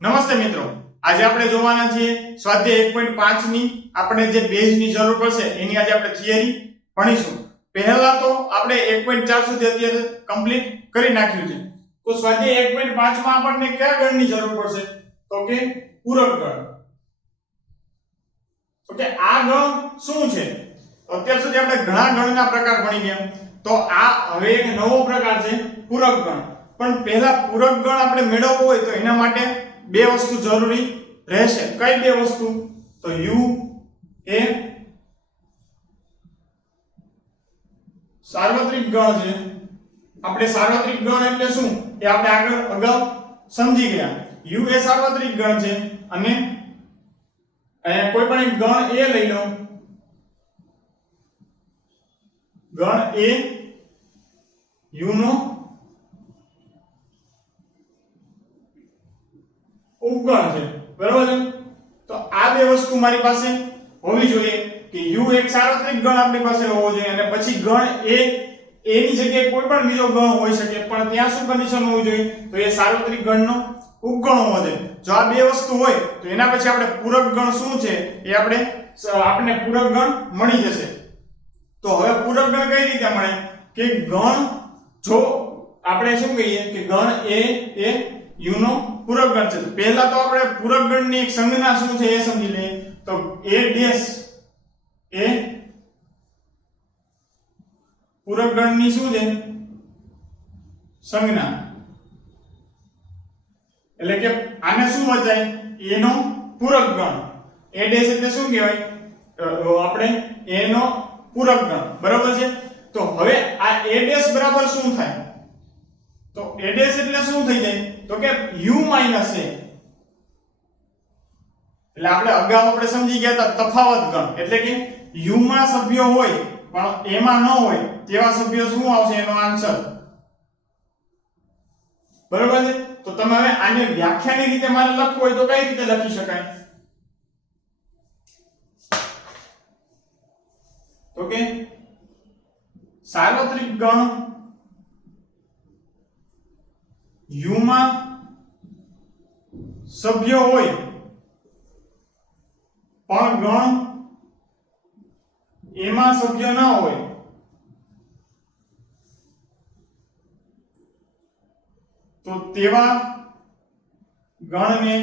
નમસ્તે મિત્રો, આજે આપણે જોવાના છીએ સ્વાધ્યાય 1.5 ની આપણે જે બેઝ ની જરૂર પડશે એની આજે આપણે થિયરી ભણીશું। પહેલા તો આપણે 1.4 સુધી અત્યારે કમ્પ્લીટ કરી નાખ્યું છે। તો સ્વાધ્યાય 1.5 માં આપણને કયા ગણની જરૂર પડશે? તો કે પૂરક ગણ। ઓકે, આ ગણ શું છે? અત્યાર સુધી આપણે ઘણા ગણના પ્રકાર ભણી ગયા, તો આ હવે એક નવો પ્રકાર છે પૂરક ગણ। પણ પહેલા પૂરક ગણ આપણે મેળવવો હોય તો એના માટે બે વસ્તુ જરૂરી રહેશે। કઈ બે વસ્તુ? તો u એ સાર્વત્રિક ગણ છે। આપણે સાર્વત્રિક ગણ એટલે શું એ આપણે આગળ અગાઉ સમજી ગયા। u એ સાર્વત્રિક ગણ છે અને કોઈ પણ એક ગણ a લઈ લો, ગણ a u નો ઉપગણ છે, બરાબર છે? તો આ બે વસ્તુ મારી પાસે હોવી જોઈએ કે u એક સાર્વત્રિક ગણ આપણી પાસે હોવો જોઈએ અને પછી ગણ a ની જગ્યાએ કોઈ પણ બીજો ગણ હોઈ શકે, પણ ત્યાં શું કન્ડિશન હોવી જોઈએ? તો એ સાર્વત્રિક ગણનો ઉપગણ હોવો જોઈએ। જો આ બે વસ્તુ હોય તો એના પછી આપણે પૂરક ગણ શું છે એ આપણે પૂરક ગણ મળી જશે। તો હવે પૂરક ગણ કઈ રીતે મળે? કે ગણ જો આપણે શું કહીએ કે ગણ a એ u નો પૂરક ગણ છે। તો પહેલા તો આપણે પૂરક ગણની એક સંજ્ઞા શું છે એ સમજી લઈએ। તો a ડેશ એ પૂરક ગણની શું છે? સંજ્ઞા। એટલે કે આને શું વચાય? a નો પૂરક ગણ। a ડેશ એટલે શું કહેવાય? આપણે a નો પૂરક ગણ, બરાબર છે? તો હવે આ a ડેશ બરાબર શું થાય? તો a ડેશ એટલે શું થઈ જાય? તો કે u માઈનસ a। એટલે અગાઉ આપણે સમજી ગયા હતા તફાવત ગણ, એટલે કે u માં સભ્યો હોય પણ a માં ન હોય તેવા સભ્યો શું આવશે એનો આન્સર, બરાબર છે? તો તમે હવે આને વ્યાખ્યાની રીતે મારે લખવું હોય તો કઈ રીતે લખી શકાય? તો કે સાર્વત્રિક ગણ u માં સભ્યો હોય પણ ગણ a માં સભ્ય ન હોય તો તેવા ગણને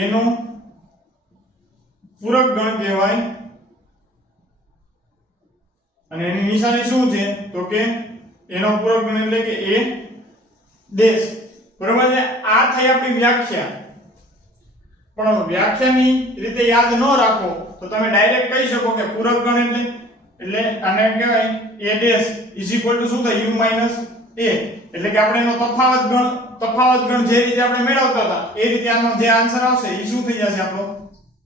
a નો પૂરક ગણ કહેવાય। અને એની નિશાની શું છે? તો કે એનો પૂરક ગણ એટલે કે a ડેશ, બરાબર છે? આ થઈ આપણી વ્યાખ્યા। પણ વ્યાખ્યાની રીતે યાદ ન રાખો તો તમે ડાયરેક્ટ કહી શકો કે પૂરક ગણ એટલે આને કહેવાય a dash is equal to શું થાય? u minus a। એટલે કે આપણે એનો તફાવત ગણ જે રીતે આપણે મેળવતા હતા એ રીતે આનો જે આન્સર આવશે એ શું થઈ જશે? આપણો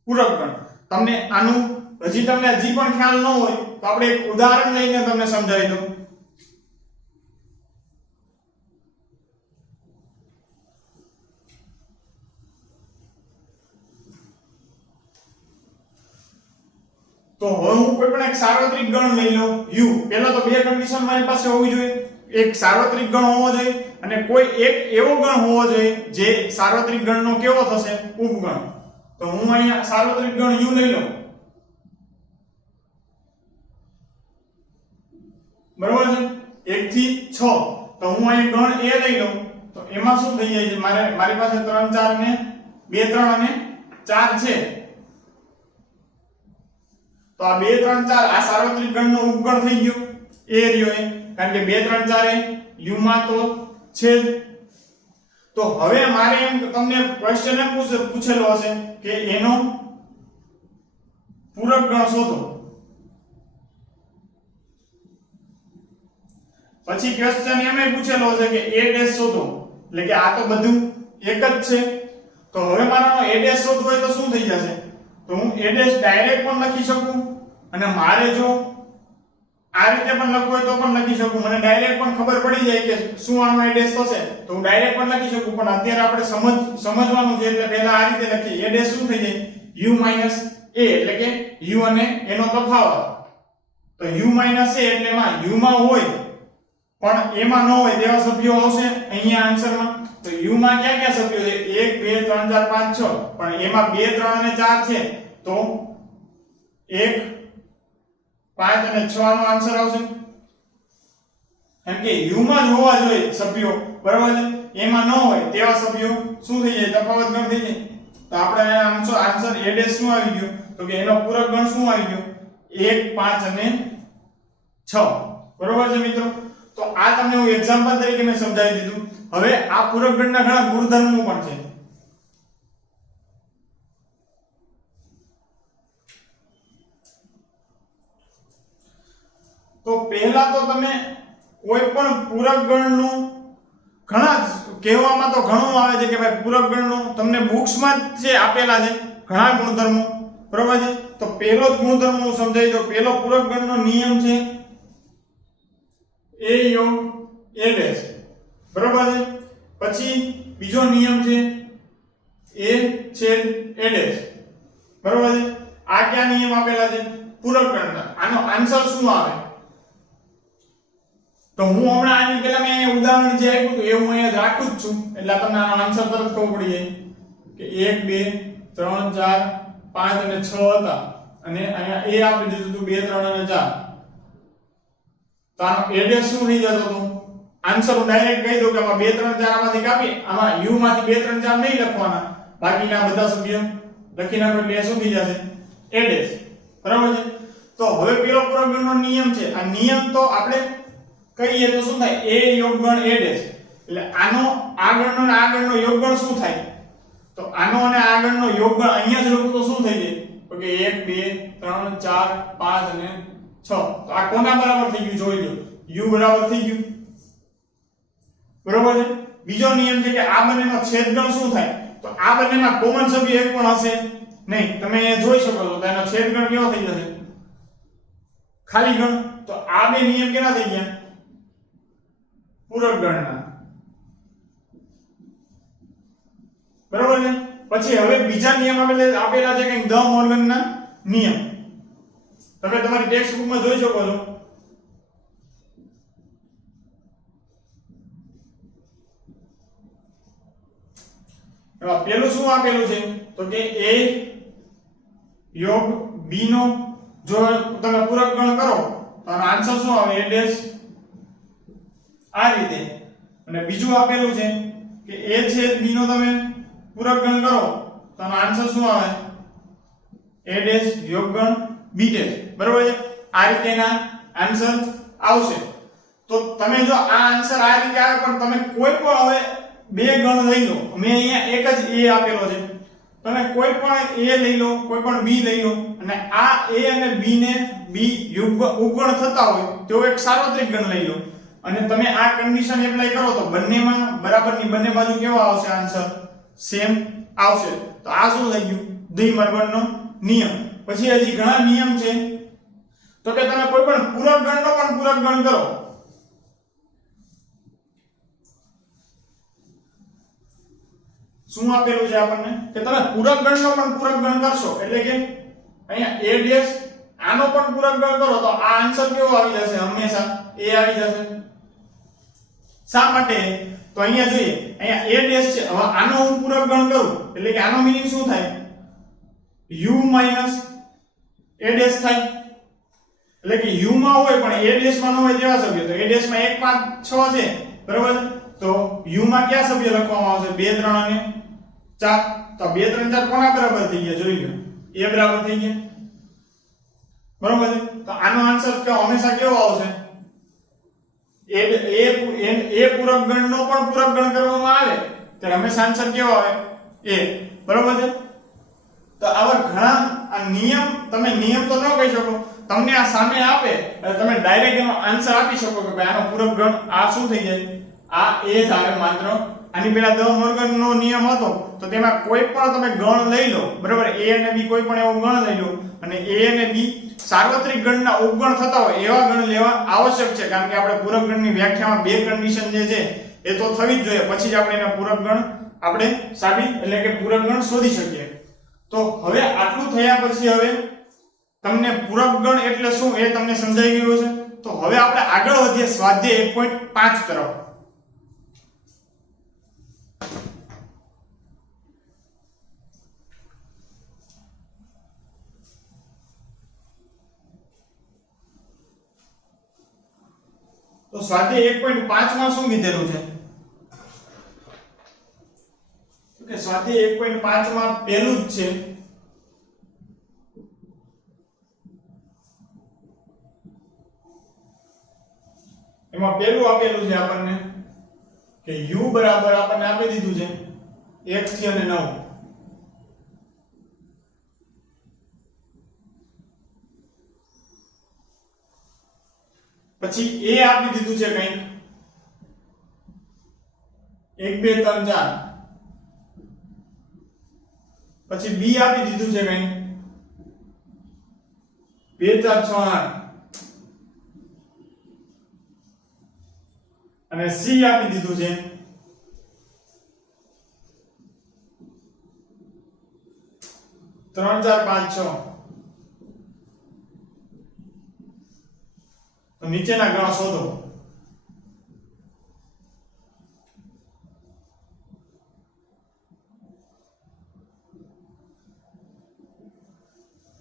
પૂરક ગણ। તમને આનું હજી પણ ખ્યાલ ન હોય તો આપણે એક ઉદાહરણ લઈને તમને સમજાવી દઉં। તો હવે હું કોઈ પણ એક સાર્વત્રિક ગણ લઈ લઉં u। પહેલા તો બે કન્ડિશન મારી પાસે હોવી જોઈએ, એક સાર્વત્રિક ગણ હોવો જોઈએ અને કોઈ એક એવો ગણ હોવો જોઈએ જે સાર્વત્રિક ગણનો કેવો થશે? ઉપગણ। તો હું અહીંયા સાર્વત્રિક ગણ u લઈ લઉં, બરાબર છે? 1 થી 6। તો હું અહીં ગણ a લઈ લઉં તો એમાં શું થઈ જાય છે? મારી પાસે 3 4 ને 2 3 અને 4 છે। તો આ 2 3 4 આ સાર્વત્રિક ગણનો ઉપગણ થઈ ગયો a રહ્યો એ, કારણ કે 2 3 4 એ u માં તો છે જ। તો હવે મારે તમને ક્વેશ્ચન પૂછેલો હશે કે એનો પૂરક ગણ શોધો। પછી ક્વેશ્ચન એમે પૂછેલો છે કે a ડેશ શોધો, એટલે કે આ તો બધું એક જ છે। તો હવે મારાનો a ડેશ શોધવો હોય તો શું થઈ જશે? તો હું a ડેશ ડાયરેક્ટ પણ લખી શકું અને મારે જો આ રીતે પણ લખવું હોય તો પણ લખી શકું। મને ડાયરેક્ટ પણ ખબર પડી જાય કે શું આનો a ડેશ થશે તો હું ડાયરેક્ટ પણ લખી શકું। પણ અત્યારે આપણે સમજવાનું છે એટલે પહેલા આ રીતે લખીએ। a ડેશ શું થઈ જાય? u માઈનસ a, એટલે કે u અને a નો તફાવત। તો u માઈનસ a એટલે એમાં u માં હોય પણ a માં ન હોય તેવા સભ્યો આવશે અહીંયા આન્સરમાં। તો u માં કયા કયા સભ્યો છે 1 2 3 4 5 6 પણ એમાં 2 3 અને 4 છે તો 1 5 અને 6 નો આન્સર આવશે કેમ કે u માં જ હોવા જોઈએ સભ્યો બરાબર છે એમાં ન હોય તેવા સભ્યો શું થઈ જાય તફાવત ગણ થઈ જાય તો આપણે આન્સર a ડેશ શું આવી ગયો તો કે એનો પૂરક ગણ શું આવી ગયો 1 5 અને 6 બરોબર છે મિત્રો તો આ તમને હું એક્ઝામ્પલ તરીકે મેં સમજાવી દીધું હવે આ પૂરક ગણના ઘણા ગુણધર્મો પણ છે તો પહેલા તો તમે કોઈ પણ પૂરક ગણનું ઘણા કહેવામાં તો ઘણું આવે છે કે ભાઈ પૂરક ગણનું તમને બુક્સમાં જ છે આપેલા છે ઘણા ગુણધર્મો બરોબર છે તો પહેલો જ ગુણધર્મ હું સમજાવી દઉં પહેલો પૂરક ગણનો નિયમ છે a યોગ a ડેશ બરોબર છે પછી બીજો નિયમ છે a છેદ a ડેશ બરોબર છે આ કયા નિયમ આપેલા છે પૂરક ગણના આનો આન્સર શું આવે તો હું હમણાં આની પહેલા મેં ઉદાહરણ જે આપ્યું હતું એ હું અહીંયા રાખું જ છું એટલે તમને આનો આન્સર તરત ખબર પડી જાય કે 1 2 3 4 5 અને 6 હતા અને અહીંયા a આપી દીધું હતું 2 3 અને 4 તો આનો a ડેશ શું થઈ જતો હતો આન્સર હું ડાયરેક્ટ કહી દઉં કે આમાં 2 3 4 આમાંથી કાપી આમાં u માંથી 2 3 4 નહીં લખવાના બાકીના બધા સભ્યો લખી નાખો એટલે શું થઈ જશે a ડેશ બરાબર છે તો હવે પેલો પૂરક ગણનો નિયમ છે આ નિયમ તો આપણે કહીએ તો શું થાય a યોગગણ a ડેશ એટલે આનો આ ગણનો અને આ ગણનો યોગગણ શું થાય તો આનો અને આ ગણનો યોગગણ અહીંયા જ લખું તો શું થઈ જાય તો કે 1 2 3 4 5 અને 6 તો આ કોના બરાબર થઈ ગયું જોઈ લો u બરાબર થઈ ગયું બરોબર છે બીજો નિયમ છે કે આ બંનેનો છેદગણ શું થાય તો આ બંનેમાં કોમન સભ્ય એક પણ હશે નહીં તમે અહીંયા જોઈ શકો છો તો એનો છેદગણ કેવો થઈ જશે ખાલી ગણ તો આ બે નિયમ કેના થઈ ગયા પૂરક ગણના બરોબર છે પછી હવે બીજા નિયમ આપેલા છે કે ધ મોર્ગનના નિયમ તમે તમારી ટેક્સ્ટ બુકમાં જોઈ શકો છો એમાં પેલું શું આપેલું છે તો કે a યોગ b નો જો તમે પૂરક ગણ કરો તો આનો આન્સર શું આવે a ડેશ આ રીતે અને બીજું આપેલું છે કે a છેદ b નો તમે પૂરક ગણ કરો તો આનો આન્સર શું આવે a ડેશ યોગગણ b ડેશ બરાબર છે આ રીતેના આન્સર આવશે તો તમે જો આ આન્સર આ રીતે આવે પણ તમે કોઈ પણ હવે બે ગણ લઈ લો મેં અહીંયા એક જ a આપેલો છે તમે કોઈ પણ a લઈ લો કોઈ પણ b લઈ લો અને આ a અને b ને b ઉગણ થતા હોય તો એક સાર્વત્રિક ગણ લઈ લો અને તમે આ કન્ડિશન એપ્લાય કરો તો બંનેમાં બરાબરની બંને બાજુ કેવો આવશે આન્સર સેમ આવશે તો આ શું થઈ ગયું ધી મોર્ગનનો નિયમ પછી હજી ઘણા નિયમ છે તો કે તમે કોઈ પણ પૂરક ગણનો પણ પૂરક ગણ કરો શું આપેલું છે આપણને કે તમે પૂરક ગણનો પણ પૂરક ગણ કરશો એટલે કે અહીંયા a ડેશ આનો પણ પૂરક ગણ કરો તો આ આન્સર કેવો આવી જશે હંમેશા a આવી જશે શા માટે તો અહીંયા જોઈએ અહીંયા a ડેશ છે હવે આનો હું પૂરક ગણ કરું એટલે કે આનો મીનિંગ શું થાય u માઈનસ a ડેશ થાય એટલે કે u માં હોય પણ a ડેશ માં ન હોય તેવા સભ્યો તો a ડેશ માં 1 5 6 છે બરાબર તો u માં કયા સભ્ય લખવામાં આવશે 2 3 અને 4 તો 2 3 4 કોના બરાબર થઈ ગયા જોઈ લો a બરાબર થઈ ગયા બરાબર છે તો આનો આન્સર કે હંમેશા કેવો આવશે a પૂરક ગણનો પણ પૂરક ગણ કરવામાં આવે ત્યારે હંમેશા આન્સર કેવો આવે a બરાબર છે તો આવા ઘણા આ નિયમ તમે નિયમ તો ન કહી શકો તમને આ સામે આપે એટલે તમે ડાયરેક્ટ એનો આન્સર આપી શકો કે ભાઈ આનો પૂરક ગણ આ શું થઈ જાય આ a જ આવે માત્ર આની પહેલા ધ મોર્ગનનો નિયમ હતો તો તેમાં કોઈ પણ તમે ગણ લઈ લો બરાબર a અને b કોઈ પણ એવો ગણ લઈ લો અને a અને b સાર્વત્રિક ગણના ઉપગણ થતા હોય એવા ગણ લેવા આવશ્યક છે કારણ કે આપણે પૂરક ગણની વ્યાખ્યામાં બે કન્ડિશન જે છે એ તો થવી જ જોઈએ પછી જ આપણે એના પૂરક ગણ આપણે સાબિત એટલે કે પૂરક ગણ શોધી શકીએ તો હવે આટલું થયા પછી હવે તમને પૂરક ગણ એટલે શું એ તમને સમજાઈ ગયું છે તો હવે આપણે આગળ વધીએ સ્વાધ્યાય 1.5 તરફ તો સ્વાધ્યાય 1.5 માં શું કીધેલું છે? તો કે સ્વાધ્યાય 1.5 માં પહેલું જ છે એમાં પહેલું આપેલું છે આપણને કે u બરાબર આપણને આપી દીધું છે 1 થી અને 9. પછી a આપી દીધું છે કંઈક 1 2 3 4. પછી b આપી દીધું છે કંઈક 2 4 6 8. અને c આપી દીધું છે 3 4 5 6. તો નીચેના ગણ શોધો.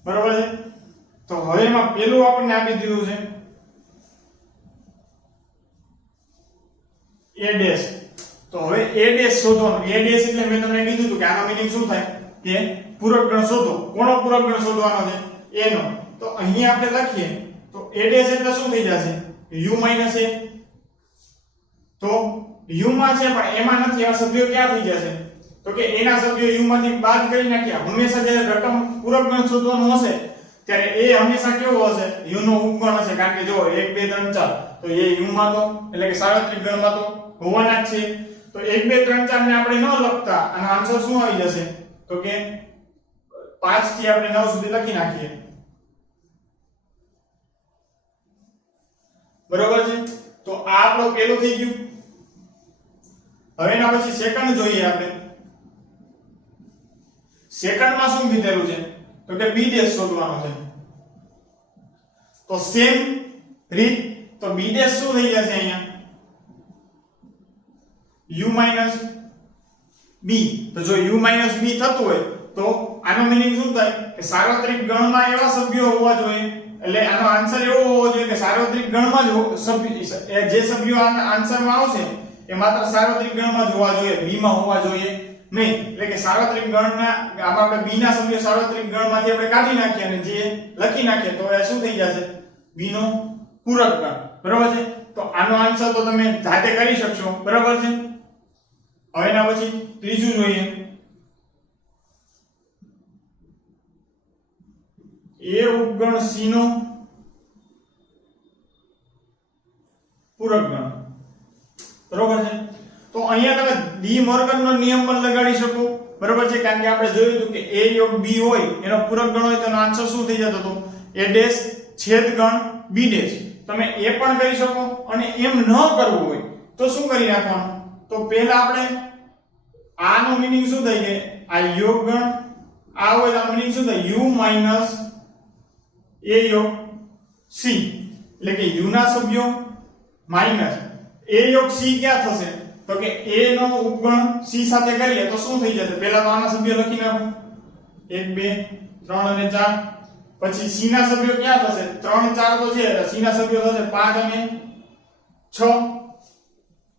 બરોબર છે. તો હવે એમાં પેલું આપણને આપી દીધું છે a ડેશ. તો હવે a ડેશ શોધવાનું. a ડેશ એટલે મેં તમને કીધું હતું કે આનો મીનિંગ શું થાય કે પૂરક ગણ શોધો. કોનો પૂરક ગણ શોધવાનો છે? a નો. તો અહીં આપણે લખીએ તો a ડેશ એટલે શું થઈ જશે? u minus a. તો u માં છે પણ એમાં નથી. આ સભ્યો ક્યાં થઈ જશે? તો કે એના સભ્યો u માંથી બાદ કરી નાખ્યા. હંમેશા જ્યારે રકમ પૂરક ગણ શોધવાનું હશે ત્યારે એ હંમેશા કેવો હશે? u નો ઉપગણ હશે. કારણ કે જો 1 2 3 4 તો એ u માં તો એટલે કે સાર્વત્રિક ગણમાં તો હોવાના જ છે. તો 1 2 3 4 ને આપણે ન લખતા અને આન્સર શું આવી જશે? તો કે 5 થી આપણે 9 સુધી લખી નાખીએ. બરોબર છે. તો આ આપણો પહેલું થઈ ગયું. હવે એના પછી સેકન્ડ જોઈએ આપણે. સેકન્ડ માં શું કીધેલું છે? તો કે b ડેશ શોધવાનો છે. તો સેમ રીત તો b ડેશ શું થઈ જશે અહીંયા? u minus b. તો જો u માઈનસ b થતું હોય તો આનો મીનિંગ શું થાય કે સાર્વત્રિક ગણમાં એવા સભ્યો હોવા જોઈએ. એટલે આનો આન્સર એવો હોવો જોઈએ કે સાર્વત્રિક ગણમાં જ સભ્ય જે સભ્યો આના આન્સરમાં આવશે એ માત્ર સાર્વત્રિક ગણમાં જ હોવા જોઈએ, b માં હોવા જોઈએ નહીં. એટલે કે સાર્વત્રિક ગણના આમાં આપણે b ના સભ્યો સાર્વત્રિક ગણમાંથી આપણે કાઢી નાખીએ અને જે લખી નાખીએ તો એ શું થઈ જશે? b નો પૂરક ગણ. બરોબર છે. તો આનો આન્સર તો તમે જાતે કરી શકશો. બરાબર છે. હવે એના પછી ત્રીજું જોઈએ. a ઉપગણ c નો પૂરક ગણ. બરોબર છે. તો અહીંયા તમે ડી મોર્ગનનો નિયમ પણ લગાડી શકો. બરોબર છે. કારણ કે આપણે જોયું હતું કે a યોગ b હોય એનો પૂરક ગણ હોય તો એનો આન્સર શું થઈ જતો હતો? a ડેશ છેદ ગણ b ડેશ. તમે એ પણ કરી શકો અને એમ ન કરવું હોય તો શું કરી નાખવાનું? તો પહેલા આપણે આનો મીનિંગ શું થાય કે આ યોગ ગણ આ હોય તો આનો મીનિંગ શું થાય? u માઈનસ a યોગ c. એટલે કે u ના સભ્યો માઈનસ a યોગ c ક્યાં થશે? તો કે a નો ઉપગણ c સાથે કરીએ તો શું થઈ જશે? પહેલા તો આના સભ્યો લખી નાખો 1 2 3 અને 4. પછી c ના સભ્યો ક્યાં થશે? 3 4 તો છે એટલે c ના સભ્યો થશે 5 અને 6.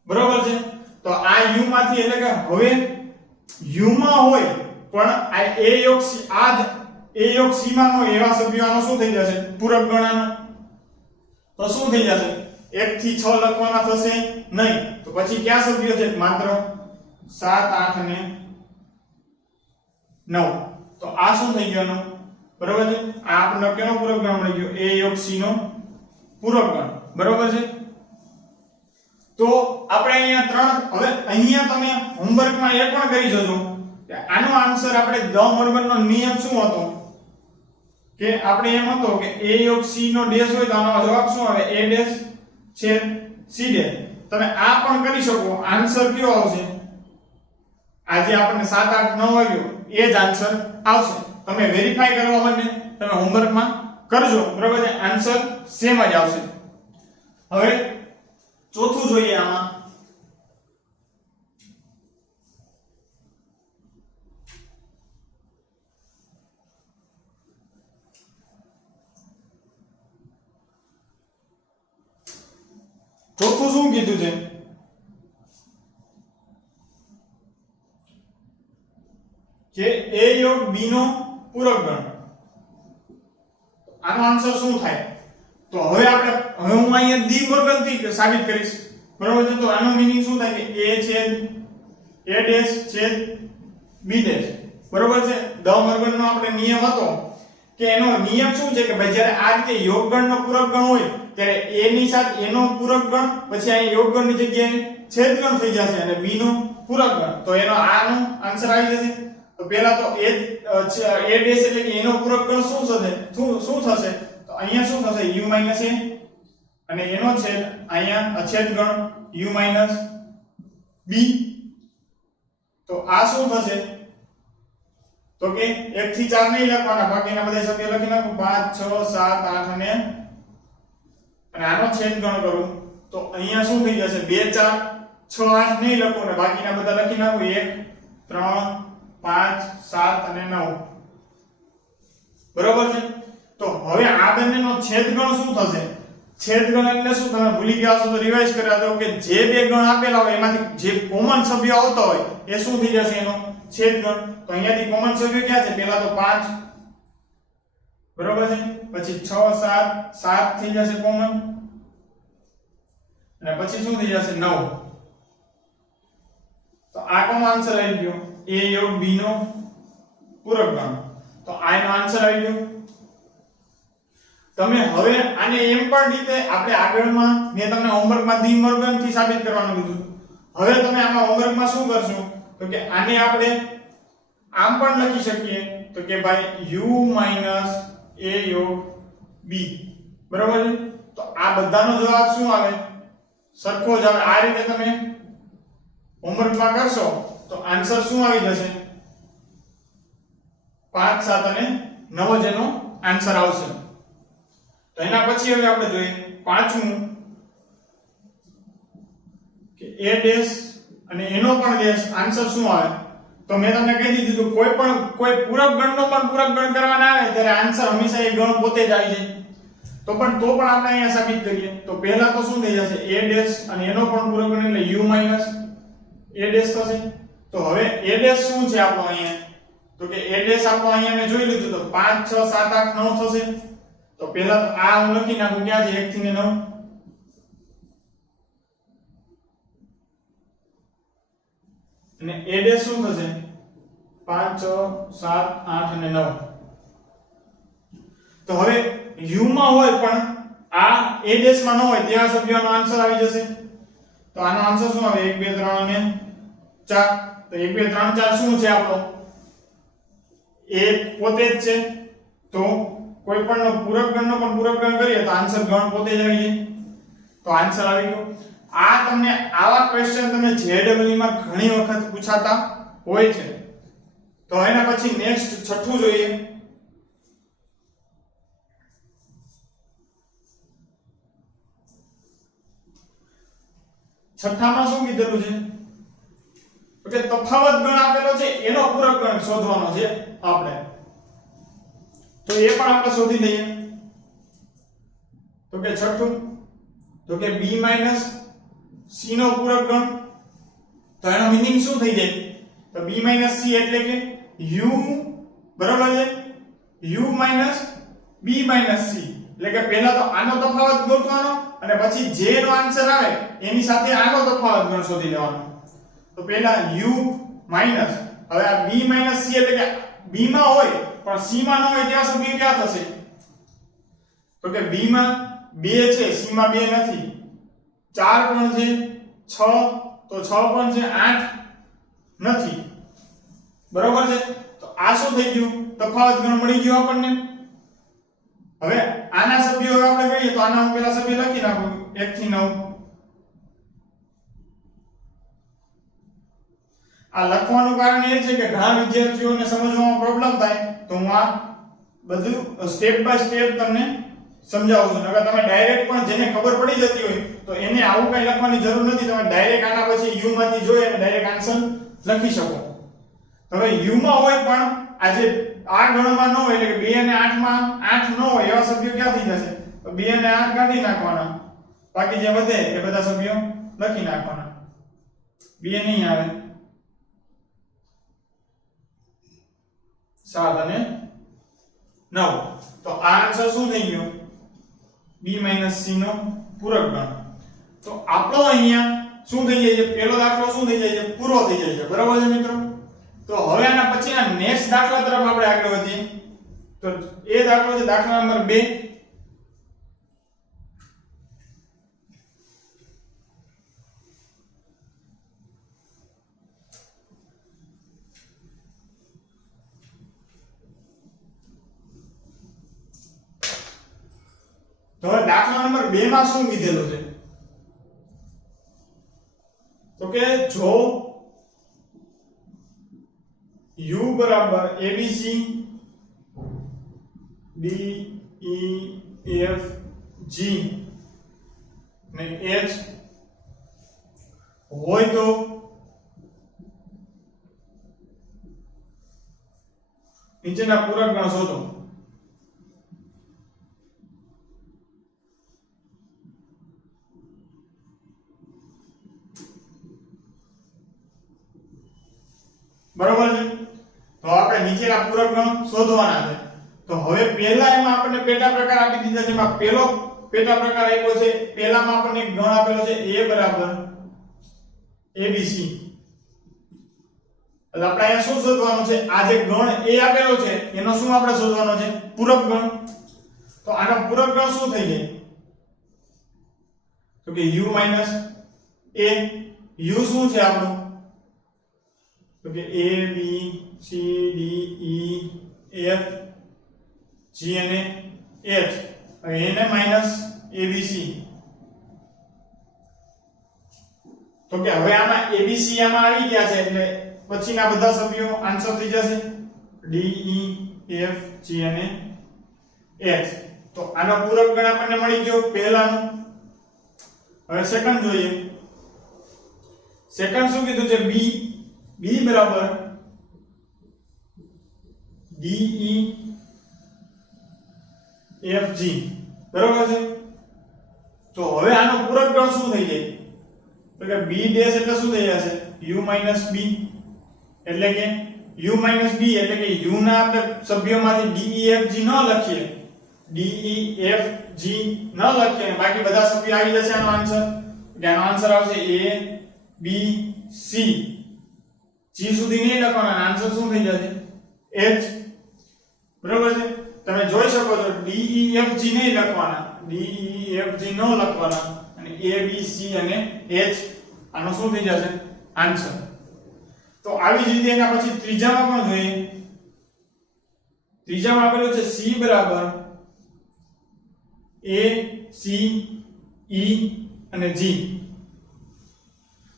બરોબર છે. તો આ u માંથી એટલે કે હવે u માં હોય પણ આ a યોગ c આ જ a યોગ c માં નો એવા સભ્યો આનો શું થઈ જશે? પૂરક ગણાનો. તો શું થઈ જશે? 1 થી 6 લખવાના થશે નહીં. તો પછી કયા સભ્યો છે? માત્ર 7 8 અને 9. તો આ શું થઈ ગયું? બરોબર છે. આ આપણને કેનો પૂરક ગણ મળી ગયો? a યોગ c નો પૂરક ગણ. બરોબર છે. તો આપણે અહીંયા ત્રણ. હવે અહીંયા તમે હોમવર્કમાં એ પણ કરી જજો કે આનો આન્સર આપણે ડ મોર્ગનનો નિયમ શું હતો કે આપણે એમ હતો કે a યોગ c નો ડેશ હોય તો આનો જવાબ શું આવે? a ડેશ છેદ c ડેશ. તમે આ પણ કરી શકો. આન્સર કયો આવશે? આજે આપણને 7 8 9 આવ્યો એ જ આન્સર આવશે. તમે વેરીફાઈ કરવા માટે તમે હોમવર્કમાં કરજો. બરાબર છે. આન્સર સેમ જ આવશે. હવે ચોથું જોઈએ. આમાં ચોથું શું કીધું છે કે a યોગ b નો પૂરક ગણ. આનો આન્સર શું થાય? તો હવે હું અહીંયા ડી મોર્ગન થી સાબિત કરીશ. બરોબર છે? તો આનો મીનિંગ શું થાય કે a છેદ a ડેશ છેદ b ડેશ. બરોબર છે? ડ મોર્ગન નો આપણે નિયમ હતો કે એનો નિયમ શું છે કે ભાઈ જ્યારે આ રીતે યોગગણનો પૂરક ગણ હોય ત્યારે a ની સાથે a નો પૂરક ગણ પછી અહીં યોગગણની જગ્યાએ છેદગણ થઈ જશે અને b નો પૂરક ગણ. તો એનો આનો આન્સર આવી જશે. તો પહેલા તો a ડેશ એટલે કે એનો પૂરક ગણ શું થશે? તો અહીંયા શું થશે? u a અને એનો છેદ અહીંયા છેદગણ u b. તો આ શું થશે? તો કે 1 થી 4 નહીં લખવાના, બાકીના બધા સભ્યો લખી નાખું 5 6 7 8 અને આનો છેદગણ કરું તો અહીંયા શું થઈ જશે? 2 4 6 8 નહીં લખું અને બાકીના બધા લખી નાખું 1 3 5 7 અને 9. બરોબર છે? તો હવે આ બંનેનો છેદગણ શું થશે? છેદગણ એટલે શું? તમે ભૂલી ગયા છો તો રિવાઇઝ કરા દો કે જે બે ગણ આપેલા હોય એમાંથી જે કોમન સભ્ય આવતો હોય એ શું થઈ જશે? એનો છેદગણ. તો અહીંયાથી કોમન સભ્ય ક્યાં છે? પહેલા તો 5. બરોબર છે? પછી 6 7 7 થઈ જશે કોમન અને પછી શું થઈ જશે? 9. તો આ કોનો આન્સર આવી ગયો? a યોગ b નો પૂરક ગણ. તો આ એનો આન્સર આવી ગયો. તમે હવે આને એમ પણ રીતે આપણે આગળમાં મેં તમને હોમવર્કમાં ડી મોર્ગન થી સાબિત કરવાનું કીધું. હવે તમે આમાં હોમવર્કમાં શું કરશો તો કે આને આપણે આમ પણ લખી શકીએ તો કે ભાઈ u a યોગ b. બરાબર છે? તો આ બધાનો જવાબ શું આવે? સરખો જ આવે. આ રીતે તમે હોમવર્કમાં કરશો તો આન્સર શું આવી જશે? 5 7 અને 9 જેનો આન્સર આવશે. તો એના પછી હવે આપણે જોઈએ પાંચમું કે a ડેશ અને એનો પણ ડેશ આન્સર શું આવે? તો મેં તમને કહી દીધું કોઈ પૂરક ગણનો પણ પૂરક ગણ કરવાના આવે ત્યારે આન્સર હંમેશા એ ગણ પોતે જ આવી જાય. તો પણ આપણે અહીંયા સાબિત કરીએ. તો પહેલા તો શું થઈ જશે? a ડેશ અને એનો પણ પૂરક ગણ એટલે u a ડેશ થશે. તો હવે a ડેશ શું છે આપણો અહીંયા? તો કે a ડેશ આપણો અહીંયા મેં જોઈ લીધું તો 5 6 7 8 9 થશે. તો પહેલા તો આ હું લખી નાખું ક્યાં છે? 1 થી 9. અને a ડેશ શું થશે? 5 6 7 8 અને 9. તો હવે u માં હોય પણ આ a ડેશ માં ન હોય ત્યાં સભ્યોનો આન્સર આવી જશે. તો આનો આન્સર શું આવે? 1 2 3 અને 4. તો 1 2 3 4 શું છે આપણો? એ પોતે જ છે. તો કોઈ પણ પૂરક ગણનો પણ પૂરક ગણ કરીએ તો આન્સર ગણ પોતે જ આવી જાય. તો આન્સર આવી ગયો. આ તમને આવા ક્વેશ્ચન તમે JEE માં ઘણી વખત પૂછાતા હોય છે. તો એના પછી નેક્સ્ટ છઠ્ઠું જોઈએ. છઠ્ઠામાં શું કીધેલું છે? તો કે તફાવત ગણ આપેલો છે એનો પૂરક ગણ શોધવાનો છે આપણે. તો એ પણ આપણે શોધી લઈએ. તો કે છઠ્ઠું તો કે b c નો પૂરક ગણ. તો એનો મીનિંગ શું થઈ જાય? તો b c એટલે કે u બરાબર છે u b c એટલે કે પહેલા તો આનો તફાવત ગોતવાનો અને પછી જે નો આન્સર આવે એની સાથે આનો તફાવત ગણ શોધી લેવાનો. તો પહેલા u માઈનસ હવે આ b c એટલે કે b માં હોય પણ c માં ન હોય ત્યાં સુધી ક્યાં થશે? તો કે b માં 2 છે, c માં 2 નથી. 4 પણ છે, 6 તો 6 પણ છે, 8 નથી. બરોબર છે? તો આ શું થઈ ગયું? તફાવત ગણ મળી ગયો આપણને. હવે આના સભ્યો આપણે કહીએ તો આના હું પહેલા સભ્ય લખી નાખું 1 થી 9. આ લખવાનું કારણ એ છે કે ઘણા વિદ્યાર્થીઓને સમજવામાં પ્રોબ્લેમ થાય તો હું આ બધું સ્ટેપ બાય સ્ટેપ તમને સમજાવું છું. અગર તમે ડાયરેક્ટ પણ જેને ખબર પડી જતી હોય તો એને આવું કઈ લખવાની જરૂર નથી. તમે ડાયરેક્ટ આના પછી u માંથી જોઈ અને ડાયરેક્ટ આન્સર લખી શકો. હવે u માં હોય પણ આજે આ ગણમાં ન હોય એટલે કે 2 અને 8 માં 8 ન હોય એવા સભ્યો ક્યાં થઈ જશે? તો 2 અને 8 કાઢી નાખવાના બાકી જે વધે એ બધા સભ્યો લખી નાખવાના. 2 નહીં આવે, 7 અને 9. તો આ આન્સર શું થઈ ગયો? b - c નો પૂરક ગણ. તો આપણો અહીંયા શું થઈ જાય છે? પહેલો દાખલો શું થઈ જાય છે? પૂરો થઈ જાય છે. બરાબર છે મિત્રો? તો હવે આના પછીના નેક્સ્ટ દાખલા તરફ આપણે આગળ વધીએ. તો એ દાખલો છે દાખલા નંબર 2. તો હવે દાખલા નંબર 2 માં શું કીધેલું છે? તો કે જો u બરાબર abc d e f g ને h હોય તો નીચેના પૂરક ગણ શોધો. બરોબર છે? તો આપણે નીચેના પૂરક ગણ શોધવાના છે. તો હવે પહેલા એમાં આપણને પેટા પ્રકાર આપી દીધા છે. એમાં પહેલો પેટા પ્રકાર આપ્યો છે. પહેલામાં આપણને એક ગણ આપેલો છે a બરાબર abc. એટલે આપણે અહીંયા શું શોધવાનું છે? આ જે ગણ a આપેલો છે એનો શું આપણે શોધવાનો છે? પૂરક ગણ. તો આનો પૂરક ગણ શું થઈ જાય? તો કે u - a. u શું છે આપણું? તો કે a b c d e f g અને h. એને માઈનસ abc. તો કે હવે આમાં abc આમાં આવી ગયા છે એટલે પછીના બધા સભ્યો આન્સર થઈ જશે d e f g અને h. તો આનો પૂરક ગણ આપણને મળી ગયો પહેલાનો. હવે સેકન્ડ જોઈએ. સેકન્ડ શું કીધું છે? b બરાબર d e f g. બરાબર છે? તો હવે આનો પૂરક ગણ શું થઈ જાય? તો કે b ડેશ એટલે શું થઈ જશે? u - b. એટલે કે u - b એટલે કે u ના આપણે સભ્યોમાંથી d e f g ન લખીએ, d e f g ન લખીએ, બાકી બધા સભ્યો આવી જશે આનો આન્સર. એટલે આનો આન્સર આવશે a b c. g સુધી નહીં લખવાના, આન્સર શું થઈ જશે? h. બરાબર છે? તમે જોઈ શકો છો d e f g નહીં લખવાના, d e f g નો લખવાના અને a b c અને h આનો શું થઈ જશે? આન્સર. તો આવી જ રીતે એના પછી ત્રીજામાં પણ જોઈએ. ત્રીજામાં આપેલું છે c બરાબર a c e અને g.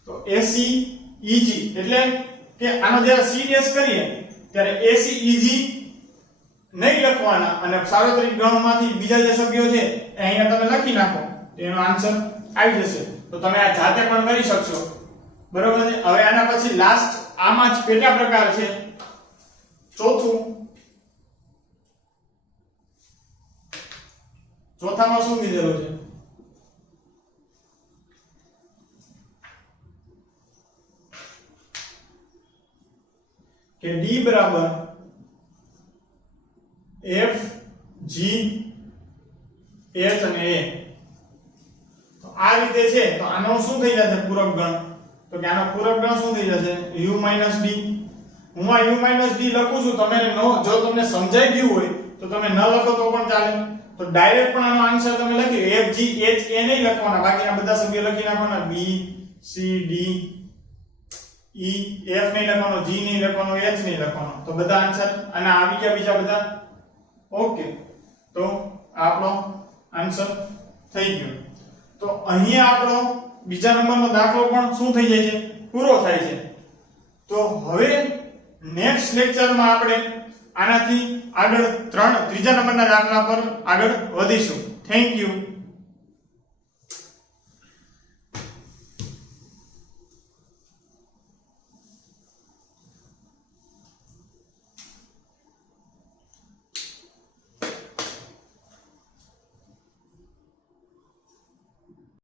તો ac eg એટલે કે આનો જ્યારે c ડેશ કરીએ ત્યારે ac eg નહીં લખવાના અને સાર્વત્રિક ગણમાંથી બીજા જે સભ્યો છે એ અહીંયા તમે લખી નાખો તો એનો આન્સર આવી જશે. તો તમે આ જાતે પણ કરી શકશો. બરોબર છે? હવે આના પછી લાસ્ટ આમાં જ પેટા પ્રકાર છે ચોથામાં શું કીધેલું છે? કે d બરાબર f g h અને a. તો આ રીતે છે. તો આનો શું થઈ જશે પૂરક ગણ? તો કે આનો પૂરક ગણ શું થઈ જશે? u - d. હું આ u - d લખું છું. તમે જો તમને સમજાઈ ગયું હોય તો તમે ન લખો તો પણ ચાલે. તો ડાયરેક્ટ પણ આનો આન્સર તમે લખી f g h a નહીં લખવાના, બાકીના બધા સભ્યો લખી નાખવાના. b c d e f નહીં લખવાનો, g નહીં લખવાનો, h નહીં લખવાનો. તો બધા આન્સર અને આવી ગયા બીજા બધા. ઓકે, તો આપણો આન્સર થઈ ગયો. તો અહીંયા આપણો બીજા નંબરનો દાખલો પણ શું થઈ જાય છે? પૂરો થાય છે. તો હવે નેક્સ્ટ લેક્ચરમાં આપણે આનાથી આગળ ત્રીજા નંબરના દાખલા પર આગળ વધીશું. Thank you.